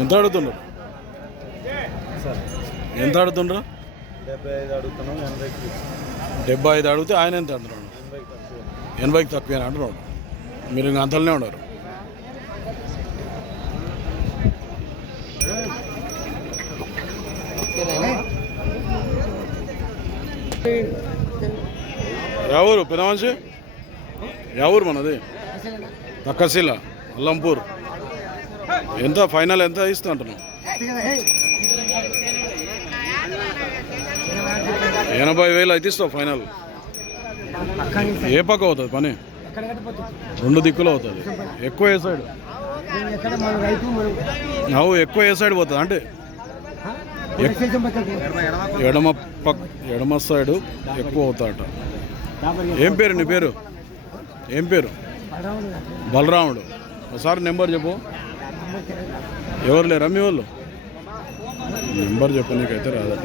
ఎంత అడుగుతుండ్రు? ఎంత అడుగుతుండ్రు? 75 అడుగుతున్నాం. 75 అడిగితే ఆయన ఎంత అంటున్నాడు? 80కి తక్కువ అంటున్నాడు. మీరు ఇంకా అంతలోనే ఉన్నారు. ఎవరు పెనమంచి? ఎవరు మనది? తక్కశీల అల్లంపూర్. ఎంత ఫైనల్ ఎంత ఇస్తా అంటున్నావు? 80,000 అయితే ఇస్తావు ఫైనల్. ఏ పక్క అవుతుంది పని? 2 దిక్కులు అవుతుంది. ఎక్కువ ఏ సైడ్? అవు ఎక్కువ ఏ సైడ్ పోతుంది అంటే ఎడమ సైడు ఎక్కువ అవుతాడట. ఏం పేరు నీ పేరు? ఏం పేరు? బలరాముడు. ఒకసారి నెంబర్ చెప్పు. ఎవరు లేరా మీ వాళ్ళు? నెంబర్ చెప్పు. నీకైతే రాదట.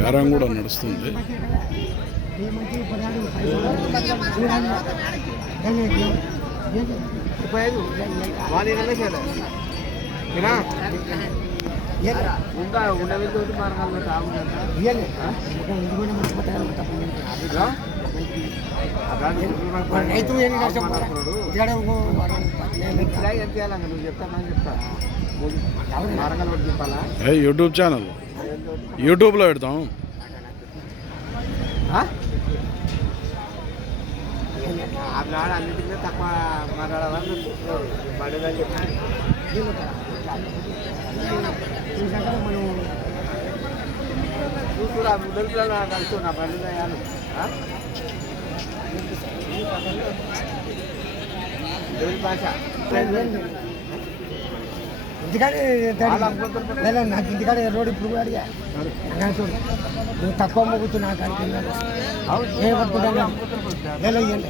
బేరం కూడా నడుస్తుంది. యూట్యూబ్ ఛానల్ యూట్యూబ్లో పెడతాం. అన్నింటినీ తక్కువ మాట్లాడాలని పడేదని చూసుకురా ముద్దలు కలుస్తున్నా పడేదయాలు భాష ఇంటికాడే నాకు ఇంటికాడే రోడ్ ఇప్పుడు కూడా అడిగా చూడు నువ్వు తక్కువ మొగ్గుతూ నాకు అడిగింది నేను పట్టుకుంటాను. ఇవ్వండి